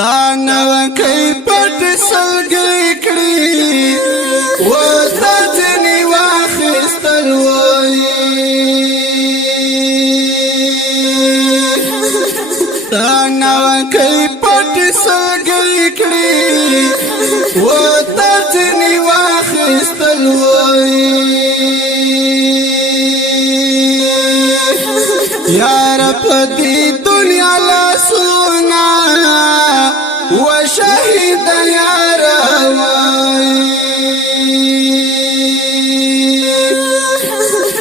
تانا وکی پت سلگی کری و تجنی واخستل وی تانا وکی پت سلگی کری و تجنی واخستل وی یار پدی دنیا لسونا و شهید یار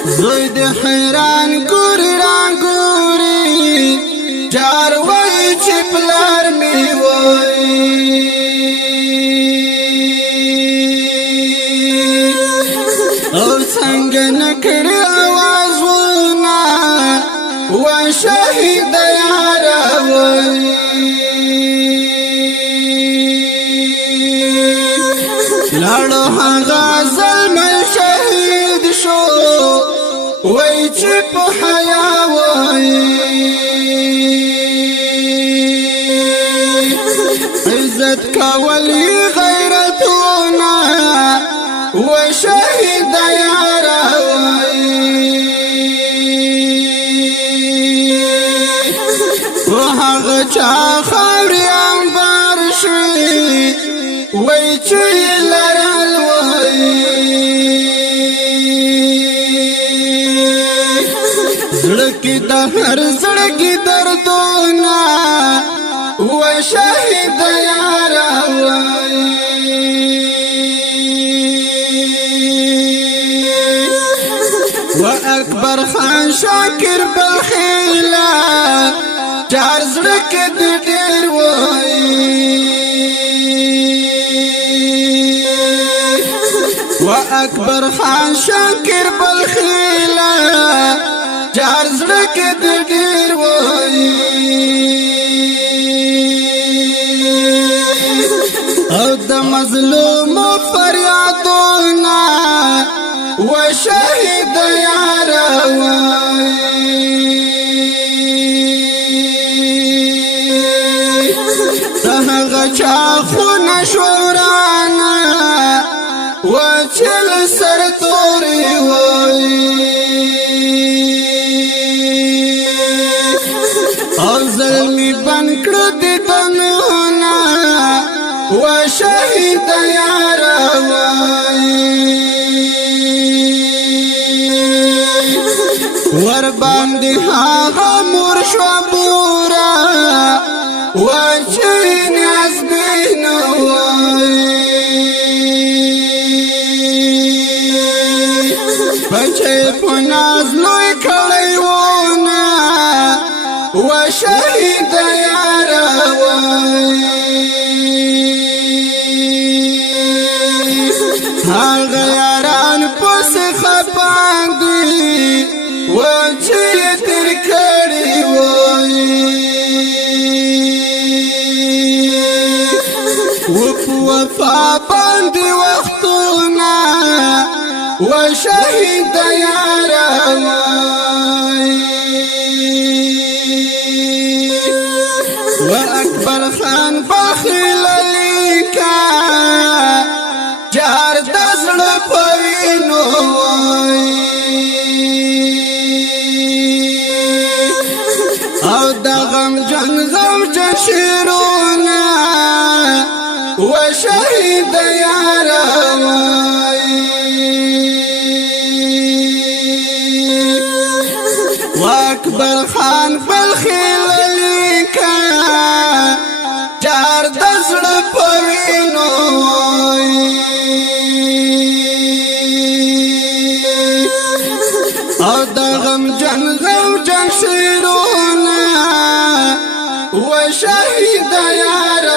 زید حیران گوری ران گوری جار وی چپلار می وی او سنگ نکر آوازونا و شهید یار لڑو هغه ظلم شهید شو وای چې په حیا وای عزت کولی غیرتونه و شهید یار وهغه چا خاورې انبار شوي وای چې لرل وای زړه کې د هر زړه کې دردونه و شهید یار وای و اکبر خان شاکر بالخیله چار زړه کې د ډېر وای و اکبر خان شاکر بالخیله چار زړه کې د ډېر وای او د مظلوم فریادونه و شهید یار وای هغه چا خونه شورانا و چل سر توری وای او ظلمی بنکړو د دنونا و شهید یار وای ور باندې هغه مور شو بورا و چین از بینو بچه پناز لوی کلیونا و شهید یار هاگا یاران پس خپاندی و چی تر کری وفا باندې وختونه و شهید یار و اکبر خان بخیل لیکا جار د زړه په وینو او د غم جن شیرونه و شهید یار و اکبر خان بالخیل لیکا جار د زړه په وینو او د غم جن شیرونه و شهید یار